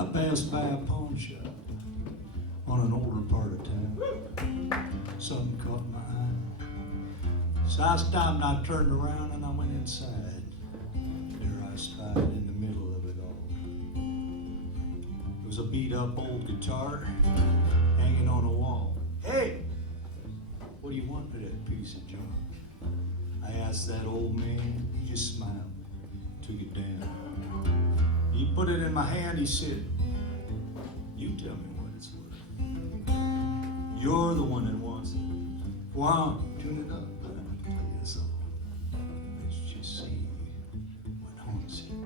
I passed by a pawn shop on an older part of town. Something caught my eye. So I stopped and I turned around and I went inside. There I spied in the middle of it all. It was a beat up old guitar hanging on a wall. Hey, what do you want with that piece of junk? I asked that old man. He just smiled, took it down. He put it in my hand. He said, you tell me what it's worth. You're the one that wants it. Go on, tune it up. I'll tell you something. Let's just see what haunts you.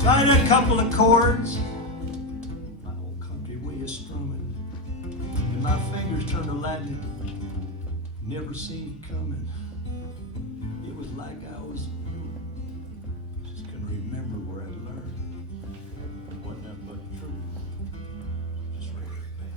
So I did a couple of chords. My old country way of strumming. And my fingers turned to lightning. Never seen it coming. It was like I was just couldn't remember where I learned. It wasn't nothing but the truth. Just right back.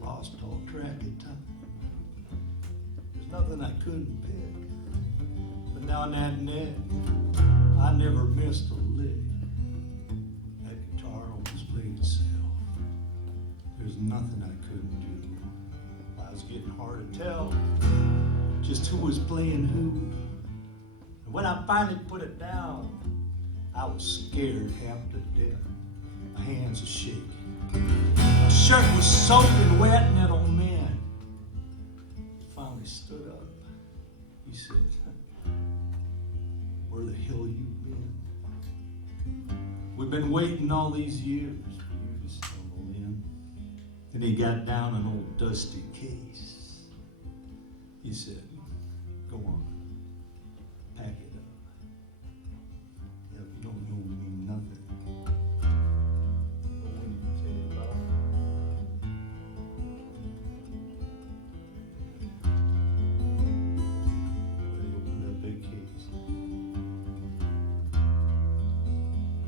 Lost all track of time. There's nothing I couldn't pick. But down that neck, I never missed a lick. That guitar almost played itself. There's nothing I couldn't do. I was getting hard to tell just who was playing who. And when I finally put it down, I was scared half to death. My hands were shaking. My shirt was soaking wet, and that old man finally stood up. He said, where the hell you been? We've been waiting all these years for you to stumble in. Then he got down an old dusty case. He said, go on, pack it up. Yeah, if you don't know me nothing.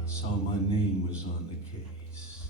Saw my name was on the case.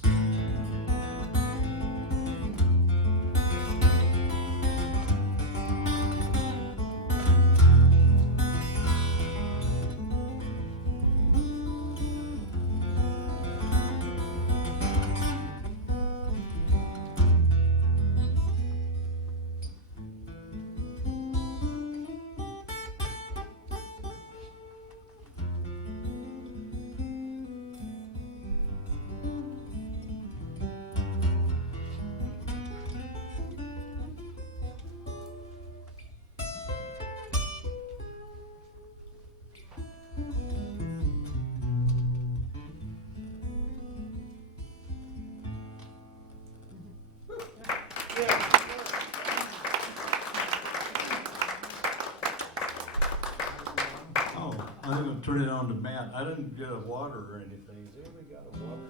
I'm going to turn it on to Matt. I didn't get a water or anything. Has anybody got a water?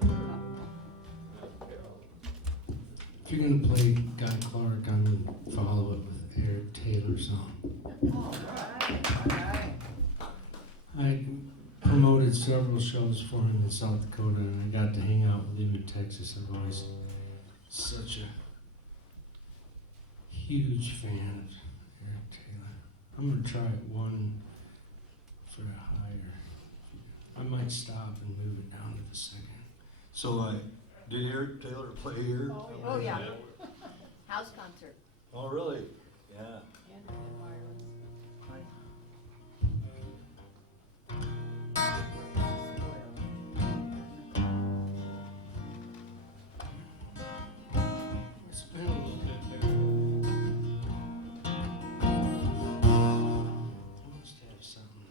If you're going to play Guy Clark, I'm going to follow it with Eric Taylor's song. All right. I promoted several shows for him in South Dakota, and I got to hang out with him in Texas. I've always such a huge fan of Eric Taylor. I'm going to try one for a higher. I might stop and move it down to the second. So, did Eric Taylor play here? Oh yeah. House concert. Oh, really? Yeah. And Byron. It's been a little bit there. I must have something.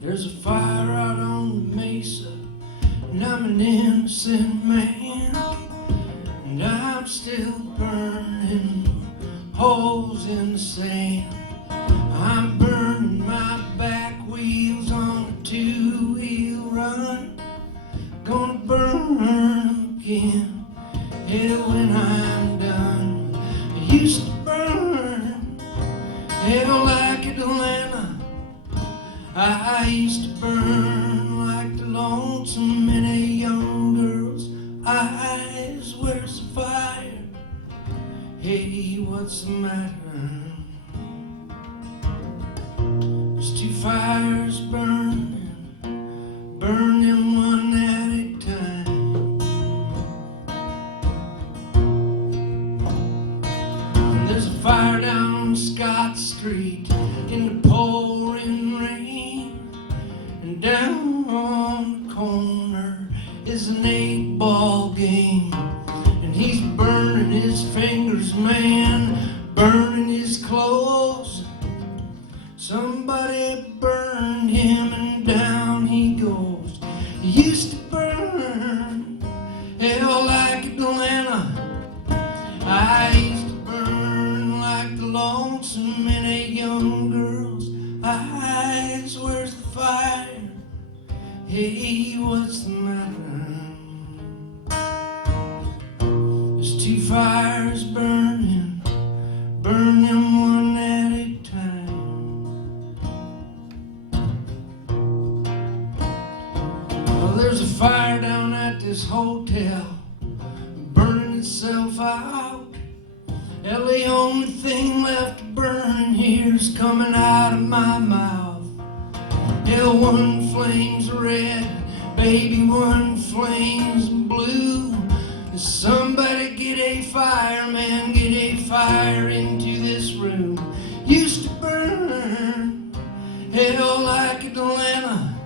There's a fire out on the mesa, and I'm an innocent man, and I'm still burning holes in the sand. I'm burning my back wheels on a two-wheel run, gonna burn again, hell when I'm done. I used to burn hell like Atlanta, I used to burn like the lonesome in a young girl's eyes. Where's the fire? Hey, what's the matter? There's two fires burning, burning one at a time. And there's a fire down Scott Street in the pouring rain, and down on the corner is an 8-ball game, and he's burning his fingers, man, burning his clothes. Somebody burned him and down he goes. He used to burn hell like Atlanta, I used to burn like the lonesome in a young girl's eyes. Where's the fire? Hey, what's the matter? There's two fires burning, burning one at a time. Well, there's a fire down at this hotel, burning itself out. Hell, the only thing left to burn here's coming out of my mouth. Hell, one flame's red, baby, one flame's blue. Somebody get a fireman, get a fire into this room. Used to burn hell like Atlanta,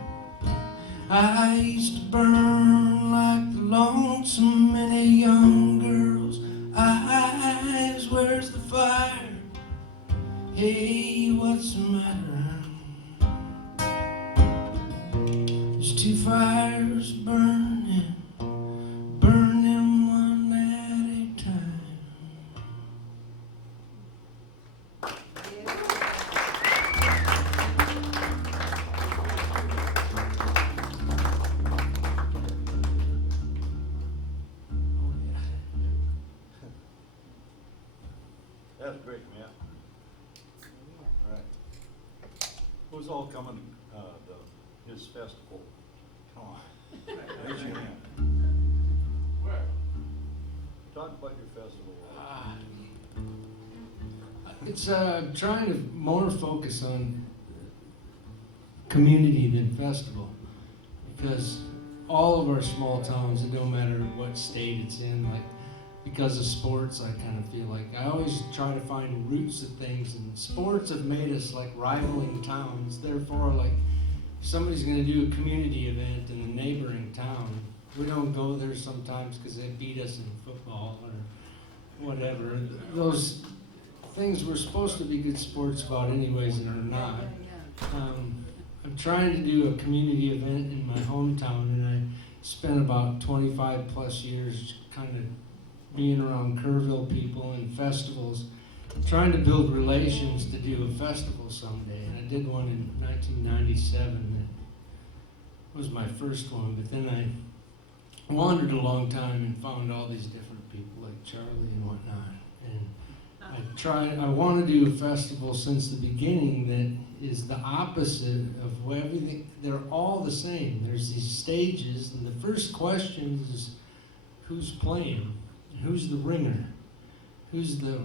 I used to burn like the lonesome in a young girl's eyes. Where's the fire? Hey, what's the matter? There's two fires burning, burning one at a time. That's great, man. All right. Who's all coming to his festival? Come on. Raise your hand. Where? Talk about your festival. It's trying to more focus on community than festival, because all of our small towns, it don't matter what state it's in, like because of sports, I kind of feel like I always try to find roots of things, and sports have made us like rivaling towns. Therefore, like if somebody's going to do a community event in a neighboring town, we don't go there sometimes because they beat us in football or whatever. Those things we're supposed to be good sports about anyways and are not. I'm trying to do a community event in my hometown, and I spent about 25 plus years kind of being around Kerrville people and festivals, trying to build relations to do a festival someday. And I did one in 1997. That was my first one, but then I wandered a long time and found all these different people like Charlie and whatnot. And I want to do a festival since the beginning that is the opposite of everything. They're all the same. There's these stages, and the first question is who's playing? Who's the ringer? Who's the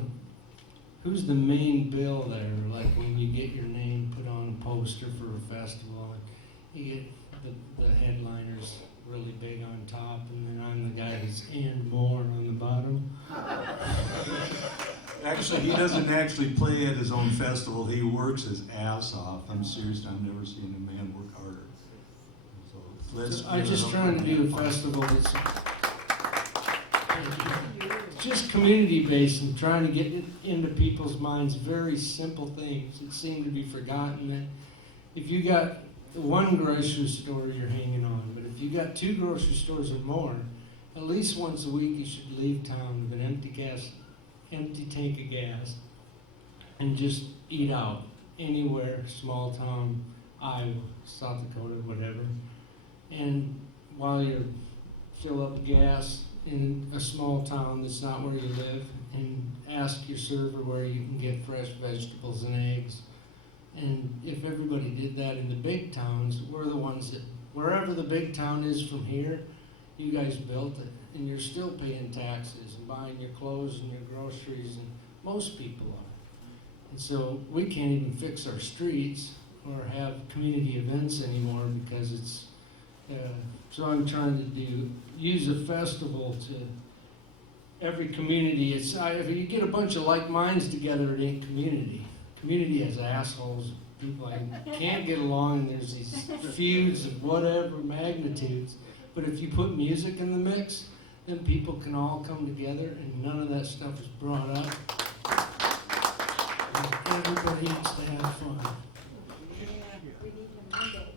main bill there? Like when you get your name put on a poster for a festival, and you get the headliners really big on top, and then I'm the guy who's and more on the bottom. Actually, he doesn't actually play at his own festival. He works his ass off. I'm serious. I've never seen a man work harder. So I'm just trying to do a festival that's just community based and trying to get it into people's minds. Very simple things that seem to be forgotten. That if you got the one grocery store you're hanging on. But if you got 2 grocery stores or more, at least once a week you should leave town with an empty tank of gas, and just eat out anywhere, small town, Iowa, South Dakota, whatever. And while you fill up gas in a small town that's not where you live, and ask your server where you can get fresh vegetables and eggs. And if everybody did that in the big towns, we're the ones that, wherever the big town is from here, you guys built it, and you're still paying taxes and buying your clothes and your groceries, and most people are. And so we can't even fix our streets or have community events anymore because it's, so I'm trying to use a festival to every community. It's, if you get a bunch of like minds together, it ain't community. Community has assholes, people that can't get along, and there's these feuds of whatever magnitudes. But if you put music in the mix, then people can all come together, and none of that stuff is brought up. And everybody needs to have fun. We need to Monday.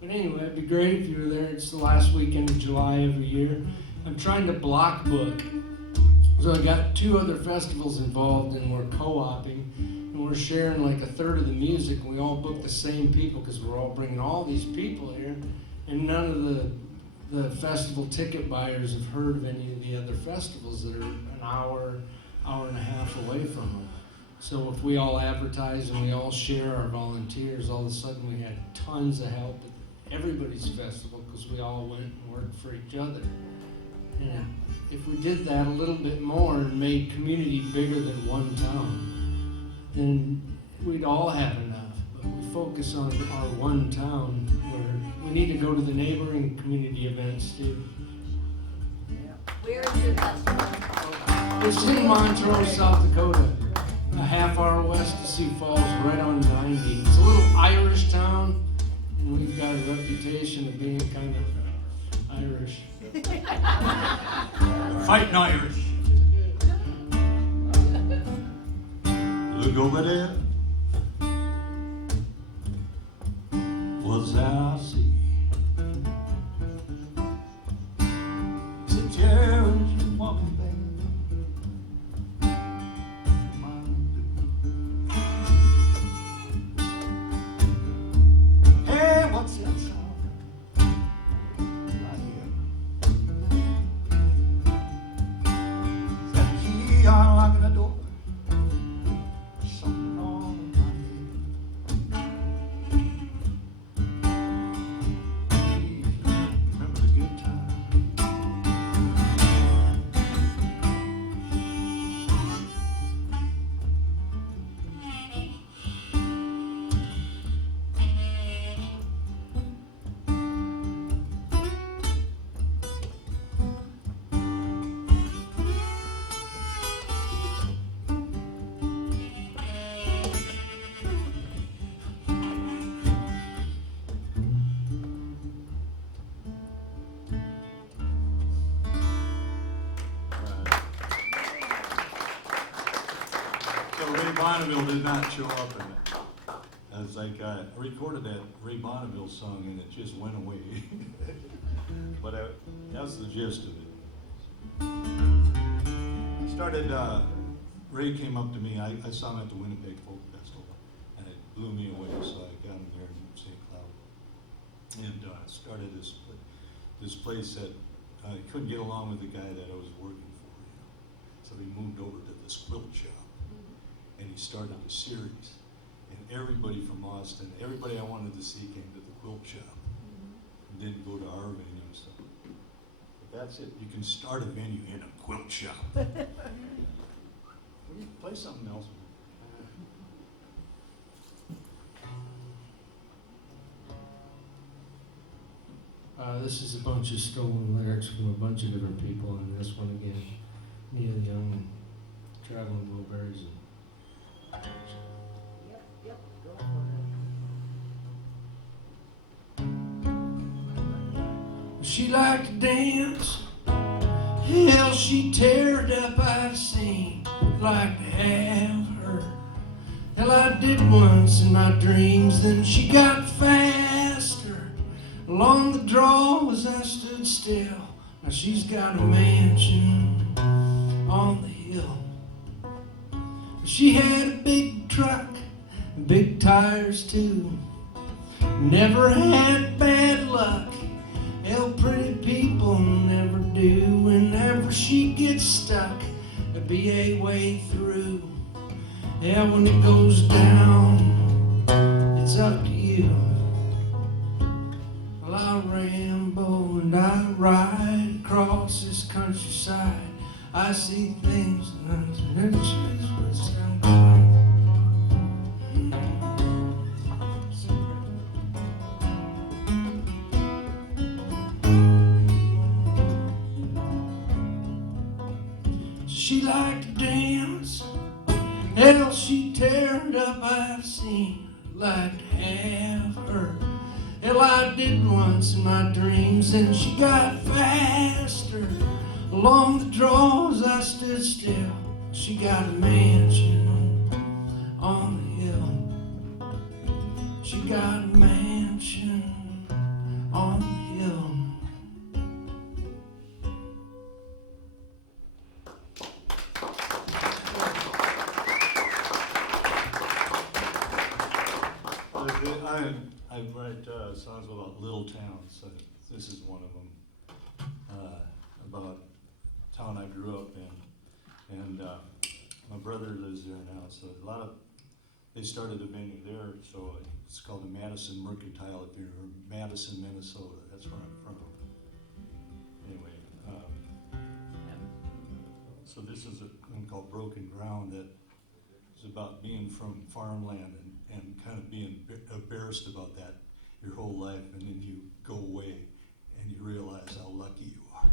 But anyway, it'd be great if you were there. It's the last weekend of July every year. I'm trying to block book. So I got 2 other festivals involved, and we're co-oping, and we're sharing like a third of the music, and we all book the same people because we're all bringing all these people here, and none of the festival ticket buyers have heard of any of the other festivals that are an hour and a half away from them. So if we all advertise and we all share our volunteers, all of a sudden we had tons of help at everybody's festival because we all went and worked for each other. And if we did that a little bit more and made community bigger than one town, then we'd all have enough. But we focus on our one town where we need to go to the neighboring community events too. Where is your festival? It's in Montrose, South Dakota, a half hour west of Sioux Falls, right on 90. It's a little Irish town, and we've got a reputation of being kind of Irish. Fighting Irish. Look over there. What's I see? It's a cherish woman, baby. Hey, what's that sound? Unlocking the door. Something on my head. Remember the good times. Bonneville did not show up in it. I was like, I recorded that Ray Bonneville song and it just went away. But that's the gist of it. I started, Ray came up to me, I saw him at the Winnipeg Folk Festival, and it blew me away, so I got him there in St. Cloud. And started this place that I couldn't get along with the guy that I was working for, you know. So he moved over to this quilt shop. And he started a series, and everybody from Austin, everybody I wanted to see came to the quilt shop, and didn't go to our venue and stuff. But that's it. You can start a venue in a quilt shop. What do you play something else? This is a bunch of stolen lyrics from a bunch of different people, and this one again, Neil Young, Traveling Blueberries. Yep, go for it. She liked to dance, hell she teared up, I've seen, like to have her Hell, I did once in my dreams, then she got faster. Along the draw as I stood still. Now she's got a mansion on the hill. She had a big truck, big tires too. Never had bad luck. Hell, pretty people never do. Whenever she gets stuck, there'll be a way through. Yeah, when it goes down, it's up to you. Well, I ramble and I ride across this countryside. I see things and never choose what's down. She liked to dance. Hell, she tear it up, I've seen. Like to have her. Hell, I did once in my dreams, and she got faster. Along the draws I stood still. She got a mansion on the hill. She got a mansion on the hill. I write songs about little towns. This is one of them, about a town I grew up in, and my brother lives there now. So they started a venue there. So it's called the Madison Mercantile. If you're in Madison, Minnesota, that's where I'm from. Anyway, so this is one called Broken Ground that is about being from farmland and kind of being embarrassed about that your whole life, and then you go away and you realize how lucky you are.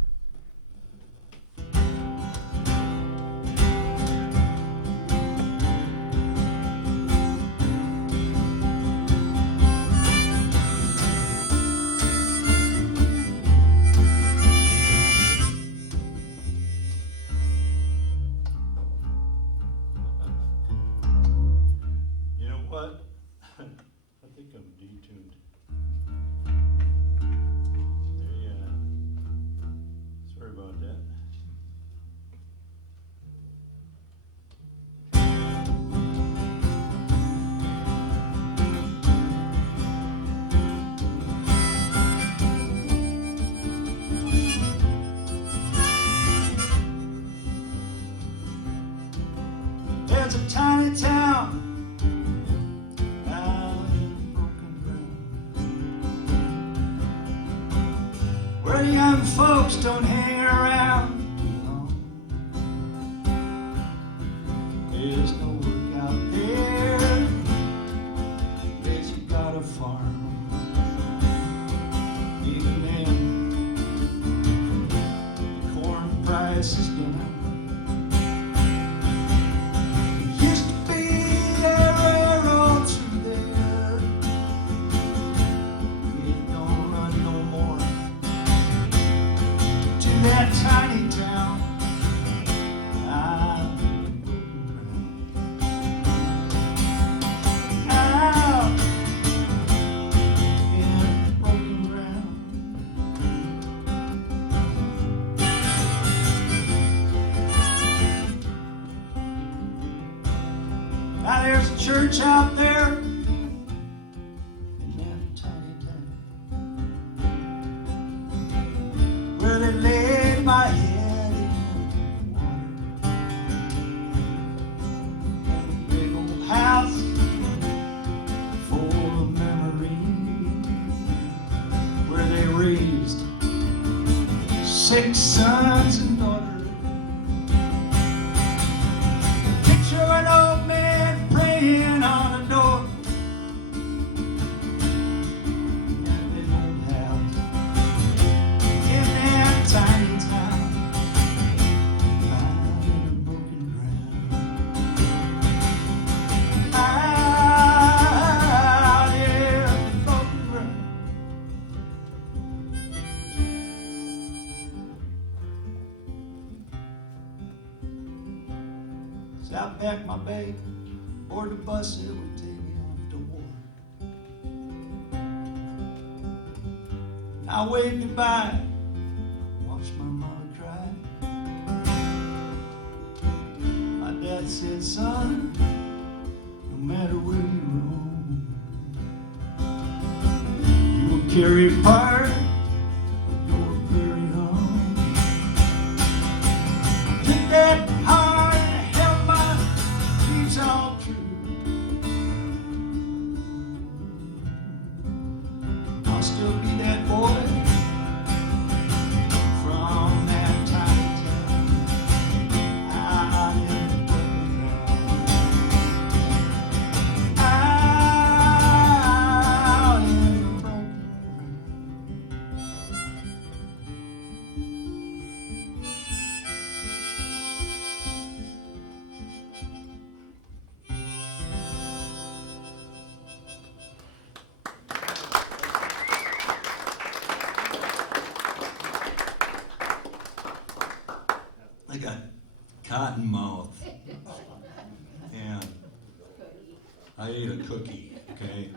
You know what? I think I'm detuned. Sorry about that. There's a tiny town out in Broken Ground where young folks don't hang around too long. There's no work out there, guess you gotta farm. Even then, the corn price is down. Used to be a railroad through there. It don't run no more. To that tiny town out in Broken Ground. Out in Broken Ground. Now there's a church out there in that tiny town where they laid my head in the water. And a big old house full of memories where they raised 6 sons and daughters. Picture an old man praying on a door. And a big old house in that tiny town out in Broken Ground. Out in Broken Ground. It's out back, my babe. or the bus that would take me off to war. And I waved goodbye, watched my mama cry. My dad said, son, no matter where you roam, you will carry part of your very own. Took that heart and held my dreams all true. I'll still be that boy from that tiny town out in the broken ground. Out in the broken ground. I got cotton mouth, and I ate a cookie, okay?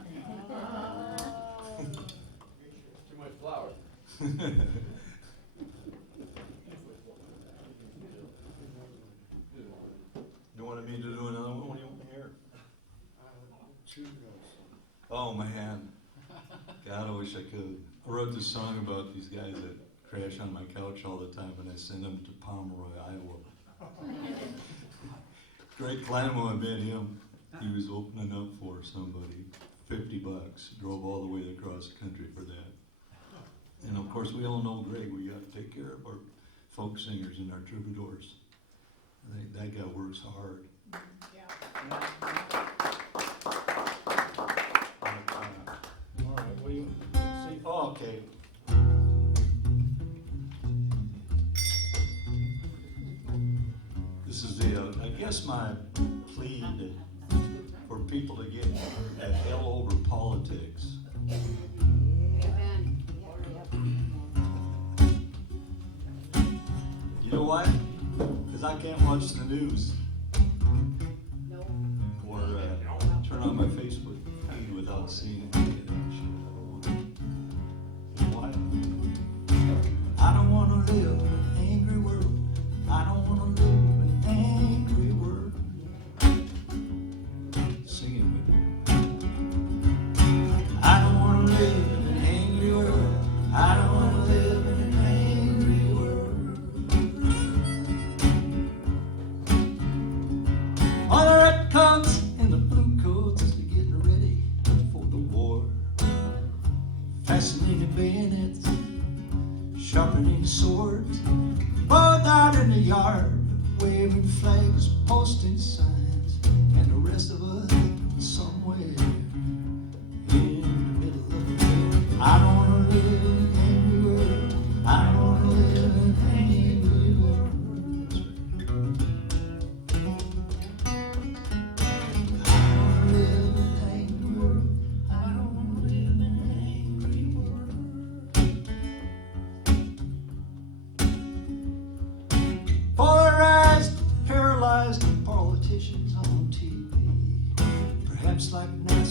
Too much flour. You wanted me to do another one? What do you want to hear? Oh man, God, I wish I could. I wrote this song about these guys that crash on my couch all the time, and I send them to Pomeroy, Iowa. Greg Clamo, I met him. He was opening up for somebody. $50. Drove all the way across the country for that. And of course, we all know Greg. We got to take care of our folk singers and our troubadours. I think that guy works hard. All right, what do you see? Oh, okay. This is I guess my plea for people to get the hell over politics. Amen. You know why? Because I can't watch the news No. or turn on my Facebook feed without seeing it. Why? I don't want to live in an angry world. I don't want to live in an angry world. Sing it with me. I don't want to live in an angry world. I don't want to live in an angry world. All the red coats and the blue coats are getting ready for the war. Fastening the bayonets, sharpening swords, both out in the yard, waving flags, posting signs, and the rest of us somewhere in the middle of the day. I don't want to live in an angry world. I don't want to live in an angry world. I don't want to live in an angry world. I don't want to live in an angry world. Polarized, paralyzed politicians on TV, perhaps like NASA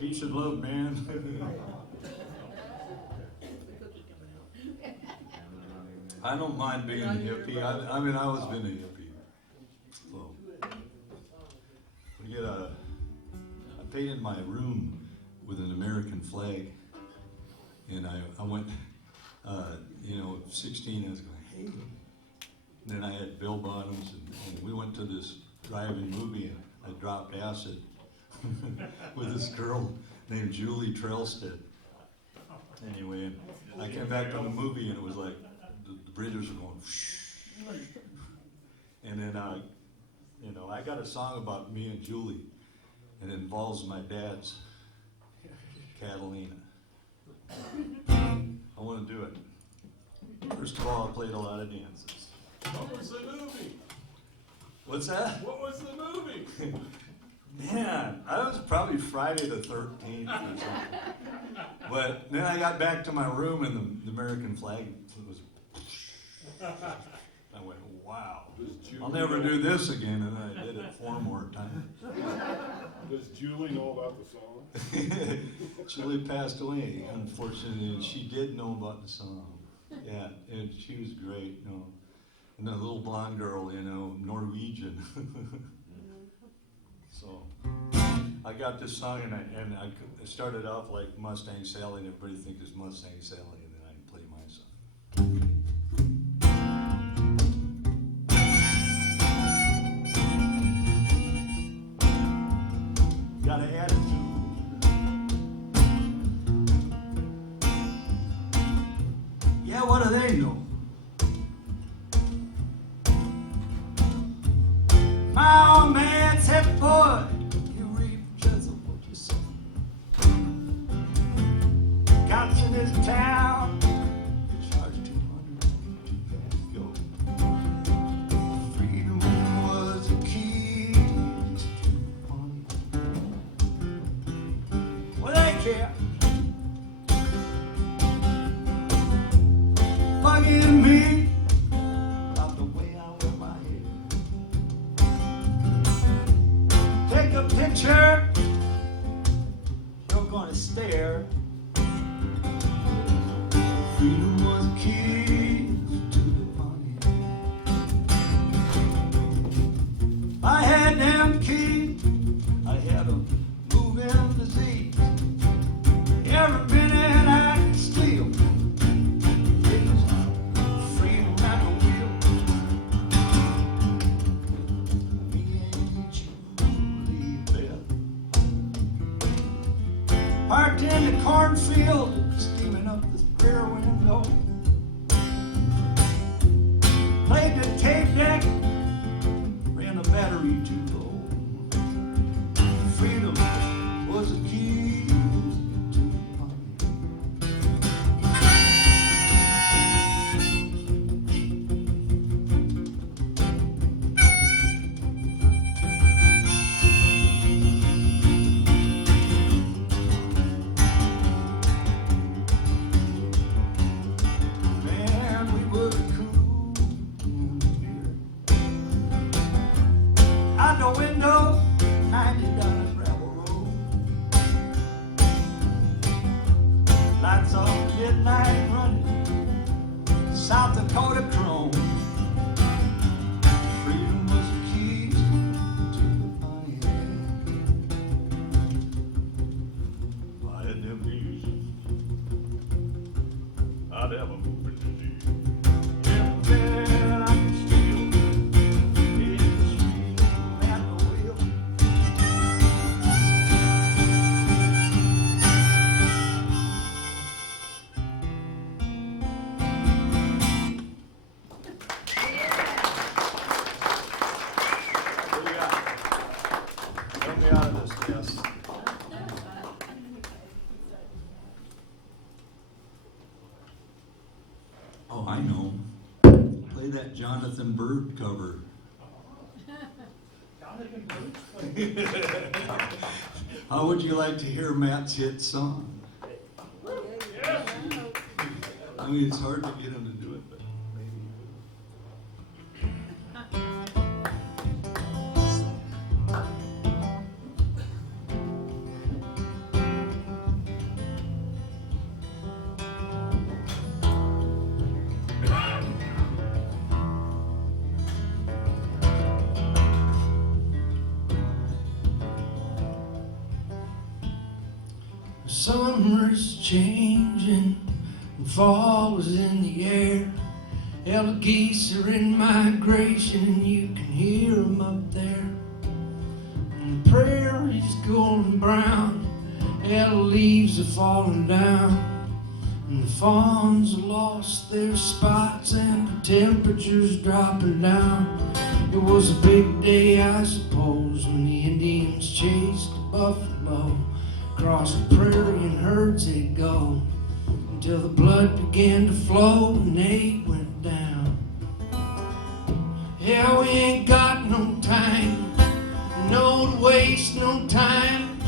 Peace and love, man. I don't mind being a hippie. I mean, I was been a hippie. So, I painted my room with an American flag, and I went, 16, I was going, hey. And then I had bell bottoms, and we went to this drive-in movie, and I dropped acid with this girl named Julie Trelstead. Anyway, and I came back from the movie, and it was like the bridges were going, and then I got a song about me and Julie, and it involves my dad's Catalina. I want to do it. First of all, I played a lot of dances. What was the movie? What's that? What was the movie? Man, I was probably Friday the 13th or something. But then I got back to my room and the American flag was. I went, wow. I'll never do this again, and I did it 4 more times. Does Julie know about the song? Julie passed away, unfortunately, and she did know about the song. Yeah, and she was great, And the little blonde girl, Norwegian. So I got this song, and I started off like Mustang Sally, and everybody thinks it's Mustang Sally, and then I play my song. Got an attitude. Yeah, what do they know? My old man said, boy, you reap just what you sow. Got to this town, charge 200 to go. Freedom was the key to money. Well, they care. Bugging me about the way I wear my hair. Take a picture, you're gonna stare. Freedom was a key to the money. I had them keys, I had a moving disease. Every minute I could steal. It was freedom at the wheel. Me and Julie Bell parked in the cornfield, steaming up this rear window. Played the tape deck, ran the battery too low. Freedom was a key to the money. Man, we were cool in the beer. Out the window, 90 down gravel road. Lights off, midnight running, South Dakota chrome. Freedom was the key to the money. If I had them keys, I'd have a moving disease. Everything I could steal, it was freedom at the wheel. What do you got? Help me out of this, yes. Oh, I know. Play that Jonathan Bird cover. How would you like to hear Matt's hit song? I mean, it's hard to get him to do it, but maybe. Summer's changing and fall is in the air. Elder geese are in migration and you can hear them up there. And the prairie's golden brown, elder leaves are falling down. And the fawns have lost their spots and the temperature's dropping down. It was a big day, I suppose, when the Indians chased the buffalo. Across the prairie in herds they'd go, until the blood began to flow and they went down. Yeah, we ain't got no time, no to waste no time.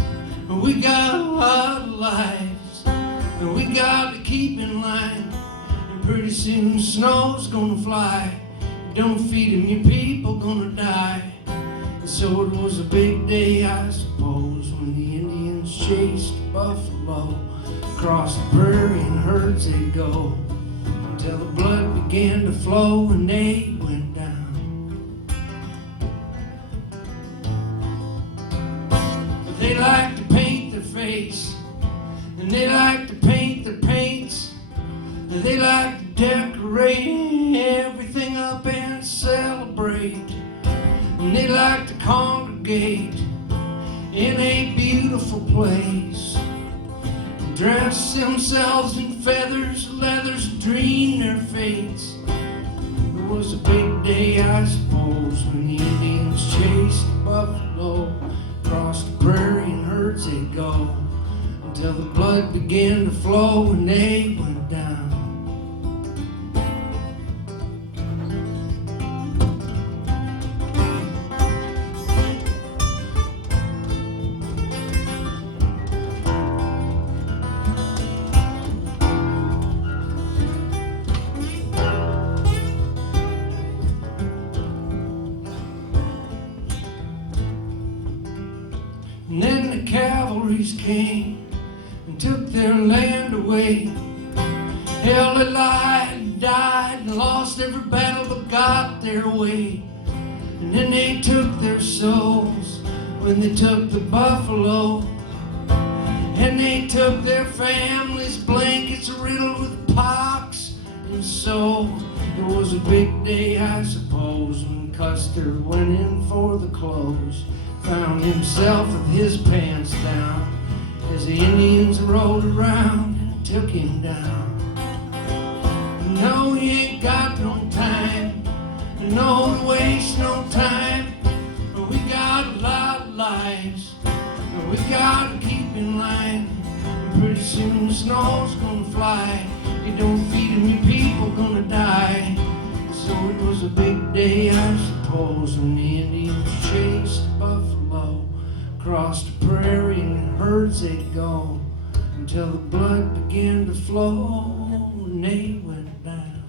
We got a lot of lives, and we got to keep in line. And pretty soon the snow's gonna fly. Don't feed 'em, your people gonna die. And so it was a big day, I suppose, when the Indians chased the buffalo. Across the prairie in herds they'd go, until the blood began to flow and they went down. But they like to paint their face, and they like to paint their paints, and they like to decorate everything up and celebrate. And they like to congregate in a beautiful place, and dress themselves in feathers, leathers, dream their fates. It was a big day, I suppose, when the Indians chased the buffalo. Across the prairie in herds they'd go, until the blood began to flow and they went down. And then the cavalries came and took their land away. Hell, they lied and died and lost every battle but got their way. And then they took their souls when they took the buffalo. And they took their families' blankets riddled with pox. And so it was a big day, I suppose, when Custer went in for the close. Found himself with his pants down as the Indians rolled around and took him down. No, he ain't got no time, no to waste no time. But we got a lot of lives, and we gotta keep in line. And pretty soon the snow's gonna fly. You don't feed 'em, your people gonna die. So it was a big day, I suppose, when the Indians chased the buffalo. Across the prairie in herds they'd go, until the blood began to flow and they went down.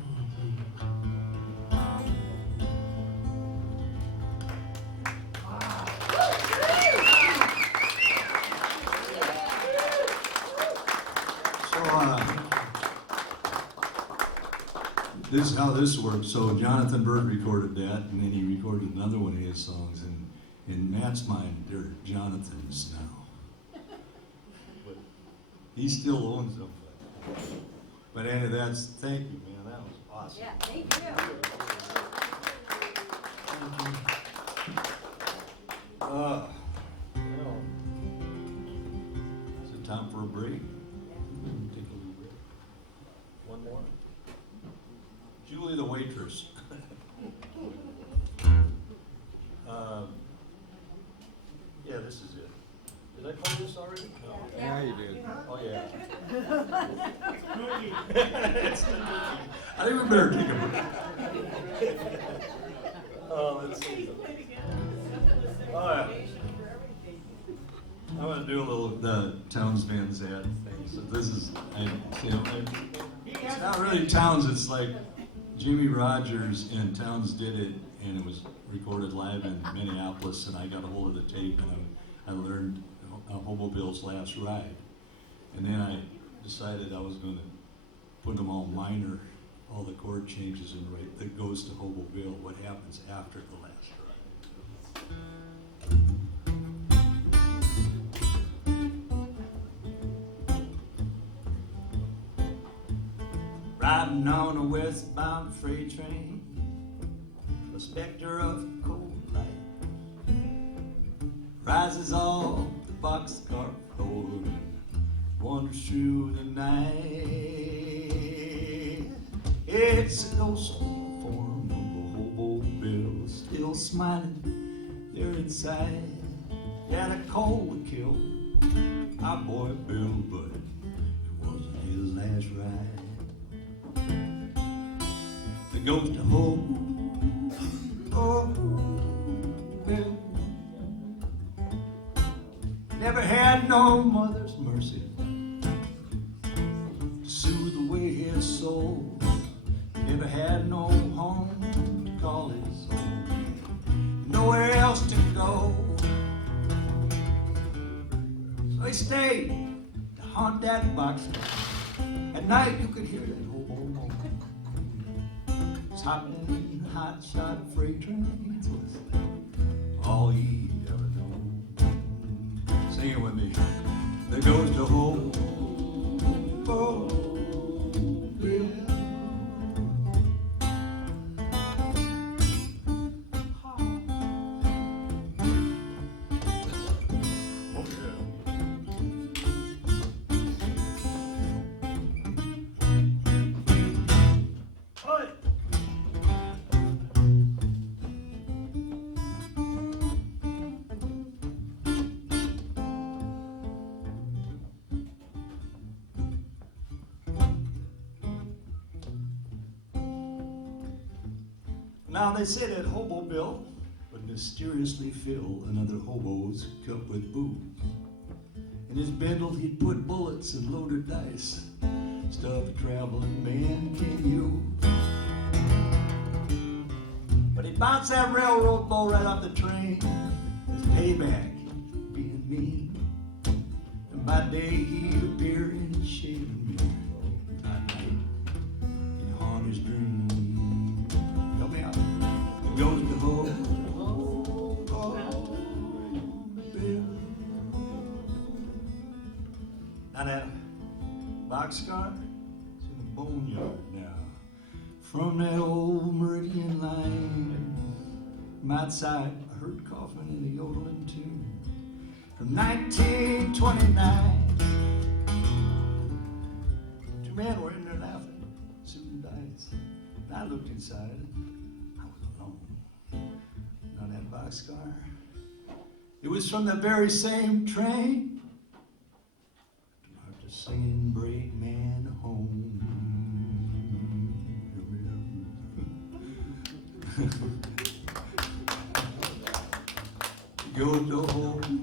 This is how this works. So Jonathan Bird recorded that, and then he recorded another one of his songs. And in Matt's mind, they're Jonathan's now. But he still owns them. But anyway, thank you, man. That was awesome. Yeah, thank you. Well, is it time for a break? Take a little break. One more. Julie the waitress. Yeah, this is it. Did I play this already? No. Yeah, you did. Oh, yeah. It's the cookie. I think we better take a break. Let's see. All right. I'm going to do a little the Towns Van Zandt thing. So this is, it's not really Towns, it's like Jimmy Rogers and Towns did it, and it was recorded live in Minneapolis, and I got a hold of the tape, and I learned Hobo Bill's Last Ride. And then I decided I was going to put them all minor, all the chord changes and right that goes to Hobo Bill, what happens after the last ride. riding on a westbound freight train, the specter of cold light rises off the boxcar floor, wanders through the night. It's a ghost form of a hobo Bill, still smiling there inside. Yeah, the cold would kill our boy Bill, but it wasn't his last ride. The ghost of hope, oh, Bill, never had no mother's mercy to soothe away his soul. Never had no home to call his own, nowhere else to go. So he stayed to haunt that box. At night you could hear that hobo moan. Hopping in hot shot freight trains was all he'd ever known. Sing it with me. There goes the hobo Bill. Now they say that Hobo Bill would mysteriously fill another hobo's cup with booze. In his bindle he'd put bullets and loaded dice, stuff a traveling man can use. But he'd bounce that railroad bow right off the train as payback for being mean. And by day he'd appear in a shaving mirror. By night he'd haunt his dreams. Help me out. Goes the hobo Bill. Now that boxcar is in the boneyard now. From that old Meridian line, from outside I heard coughing in the yodeling tune. From 1929, two men were in there laughing, shooting dice. And I looked inside. On that boxcar, it was from the very same train to mark the singing brave man home. Go to home.